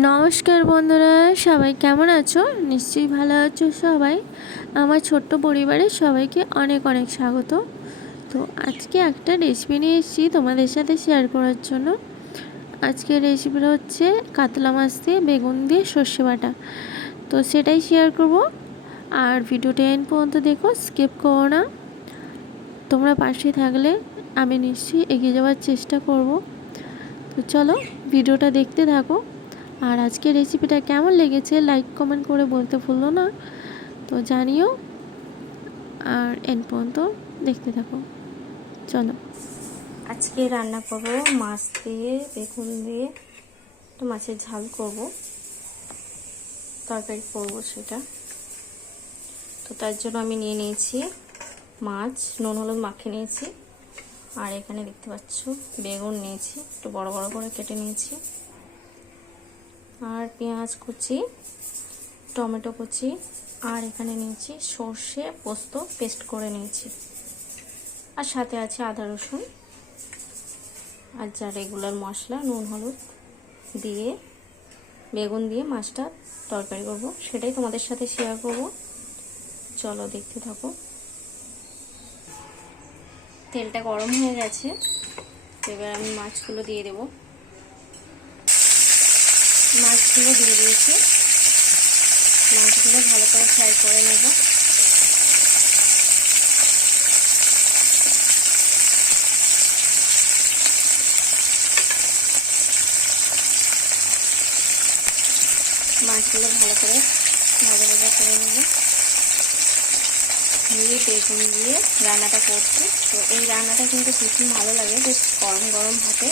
নমস্কার বন্ধুরা, সবাই কেমন আছো? নিশ্চয়ই ভালো আছো সবাই। আমার ছোট্ট পরিবারের সবাইকে অনেক অনেক স্বাগত। তো আজকে একটা রেসিপি নিয়ে এসেছি তোমাদের সাথে শেয়ার করার জন্য। আজকের রেসিপিটা হচ্ছে কাতলা মাছ দিয়ে বেগুন দিয়ে সর্ষে বাটা। তো সেটাই শেয়ার করব। আর ভিডিওটা এন্ড পর্যন্ত দেখো, স্কিপ করো না। তোমরা পাশে থাকলে আমি নিশ্চয়ই এগিয়ে যাওয়ার চেষ্টা করব। তো চলো ভিডিওটা দেখতে থাকো। আর আজকের রেসিপিটা কেমন লেগেছে লাইক কমেন্ট করে বলতে ভুলো না, তো জানিও। আর এন্ড পর্যন্ত দেখতে থাকো। চলো, আজকে রান্না করব মাছ দিয়ে বেগুন দিয়ে একটু মাছের ঝাল করব, তরকারি করব সেটা। তো তার জন্য আমি নিয়ে নিয়েছি মাছ, নুন হলুদ মাখিয়ে নিয়েছি। আর এখানে দেখতে পাচ্ছ বেগুন নিয়েছি, একটু বড় বড় করে কেটে নিয়েছি। আর পেঁয়াজ কুচি, টমেটো কুচি, আর এখানে নিয়েছি সর্ষে পোস্ত পেস্ট করে নিয়েছি। আর সাথে আছে আদা রসুন আর যা রেগুলার মশলা, নুন হলুদ দিয়ে বেগুন দিয়ে মাছটা তরকারি করব, সেটাই তোমাদের সাথে শেয়ার করব। চলো দেখতে থাকো। তেলটা গরম হয়ে গেছে, এবার আমি মাছগুলো দিয়ে দেব। মাছগুলো দিয়ে দিয়েছি, মাছগুলো ভালো করে ফ্রাই করে নেব। মাছগুলো ভালো করে ভাজা ভাজা করে নেব, নিয়ে বেগুন দিয়ে রান্নাটা করছি। তো এই রান্নাটা কিন্তু ভীষণ ভালো লাগে, বেশ গরম গরম ভাতে।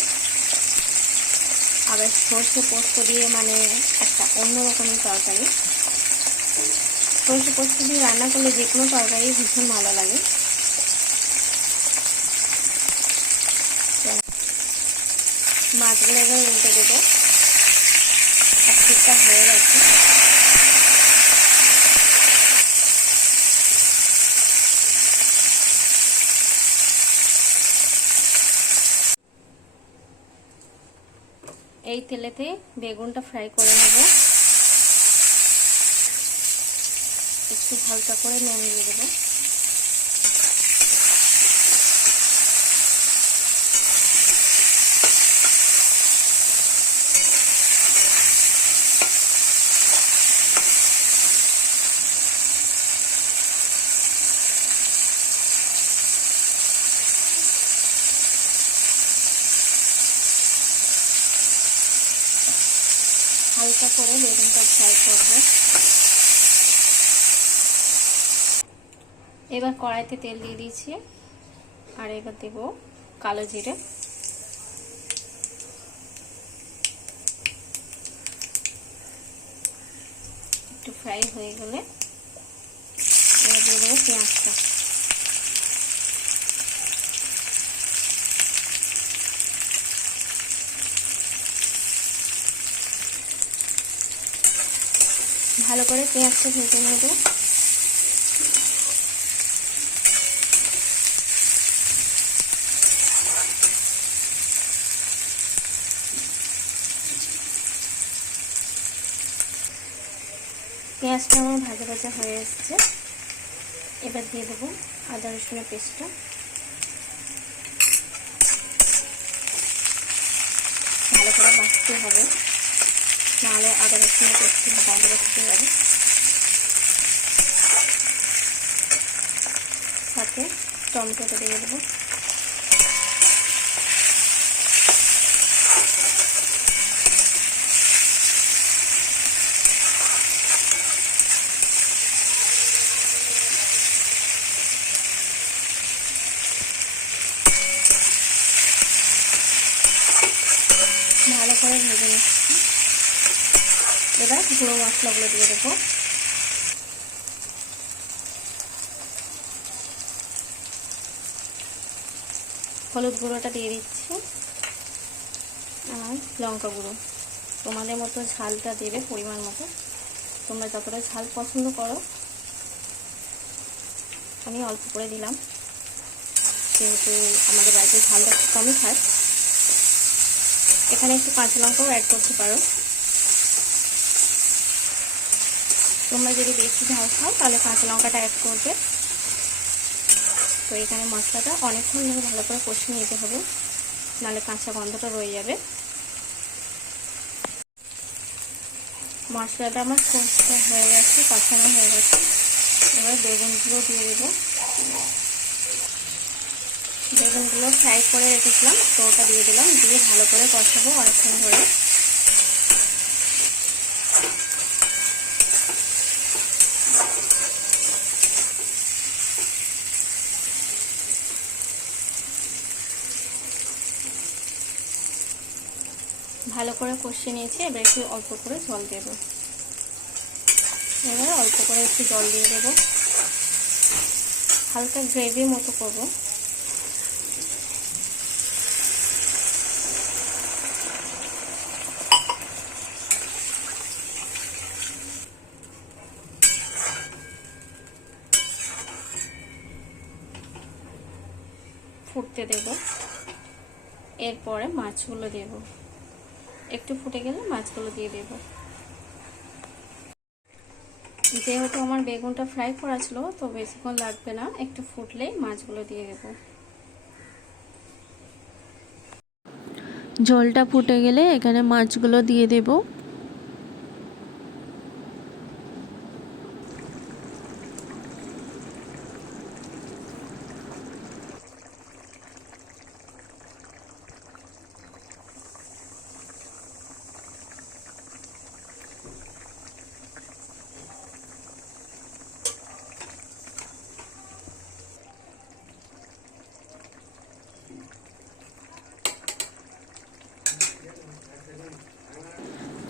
আবার সর্ষে পোস্ত দিয়ে মানে একটা অন্যরকমের তরকারি। সর্ষে পোস্ত দিয়ে রান্না করলে যে কোনো তরকারি ভীষণ ভালো লাগে। মাছগুলো এবার উল্টে দেবো, এক পিঠটা হয়ে গেছে। এই তেলেতে বেগুনটা ফ্রাই করে নেব, একটু হালকা করে নুন দিয়ে দেবো। হালকা করে বেগুনটা ফ্রাই করবো। এবার কড়াইতে তেল দিয়ে দিয়েছি, আর এবার দেব কালো জিরে, একটু ফ্রাই হয়ে গেলে এবার দিয়ে দেবো পেঁয়াজটা। ভালো করে পেঁয়াজটা ভেজে নেব। পেঁয়াজটা আমার ভাজা ভাজা হয়ে এসছে, এবার দিয়ে দেবো আদা রসুনের পেস্টটা। ভালো করে বাটতে হবে, নাহলে আদা রসুনের পেস্টটা বন্ধ করতে যাবে। সাথে টমেটোটা দিয়ে দেবো। ভালো করে ভেজে নিচ্ছি। এবার গুঁড়ো মশলাগুলো দিয়ে দেবো। হলুদ গুঁড়োটা দিয়ে দিচ্ছি, আর লঙ্কা গুঁড়ো তোমাদের মতো ঝালটা দেবে পরিমাণ মতো, তোমরা যতটা ঝাল পছন্দ করো। আমি অল্প করে দিলাম, যেহেতু আমাদের বাড়িতে ঝালটা একটু কমই খায়। এখানে একটু কাঁচা লঙ্কাও অ্যাড করতে পারো। তোমরা যদি বেশি ঝাল খাও তাহলে কাঁচা লঙ্কাটা অ্যাড করবে। তো এখানে মশলাটা অনেকক্ষণ ধরে ভালো করে কষিয়ে নিতে হবে, নাহলে কাঁচা গন্ধটা রয়ে যাবে। মশলাটা আমার কষা হয়ে গেছে, কষানো হয়ে গেছে। এবার বেগুনগুলো দিয়ে দেবো। বেগুনগুলো ফ্রাই করে রেখেছিলাম, তো ওটা দিয়ে দিলাম, দিয়ে ভালো করে কষাবো অনেকক্ষণ ধরে। ভালো করে কষিয়ে নিয়েছি, এবার একটু অল্প করে জল দেবো। এবার অল্প করে একটু জল দিয়ে দেবো, হালকা গ্রেভি মতো করবো। ফুটতে দেব, এরপরে মাছগুলো দেব। একটু ফুটে গেলে মাছগুলো দিয়ে দেব। যেহেতু আমার বেগুনটা ফ্রাই করা ছিল, তো বেশিক্ষণ লাগবে না, একটু ফুটলেই মাছগুলো দিয়ে দেব। ঝোলটা ফুটে গেলে এখানে মাছগুলো দিয়ে দেব।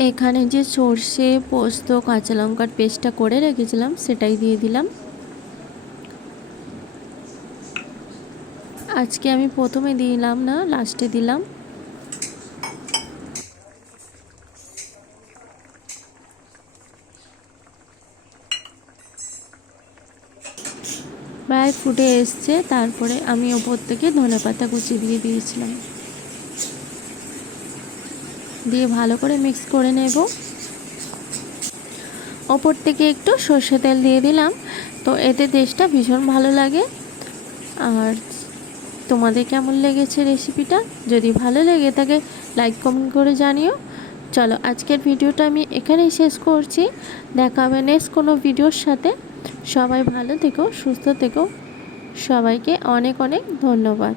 এখানে যে সর্ষে, পোস্ত, কাঁচা লঙ্কার পেস্টটা করে রেখেছিলাম সেটাই দিয়ে দিলাম। আজকে আমি প্রথমে দিলাম না, লাস্টে দিলাম। প্রায় ফুটে এসছে, তারপরে আমি ওপর থেকে ধনেপাতা কুচি দিয়ে দিয়েছিলাম, দিয়ে ভালো করে মিক্স করে নেব। ওপর থেকে একটু সর্ষে তেল দিয়ে দিলাম, তো এতে টেস্টটা ভীষণ ভালো লাগে। আর তোমাদের কেমন লেগেছে রেসিপিটা? যদি ভালো লেগে থাকে লাইক কমেন্ট করে জানিও। চলো আজকের ভিডিওটা আমি এখানেই শেষ করছি, দেখা হবে নেক্সট কোনো ভিডিওর সাথে। সবাই ভালো থেকো, সুস্থ থেকো, সবাইকে অনেক অনেক ধন্যবাদ।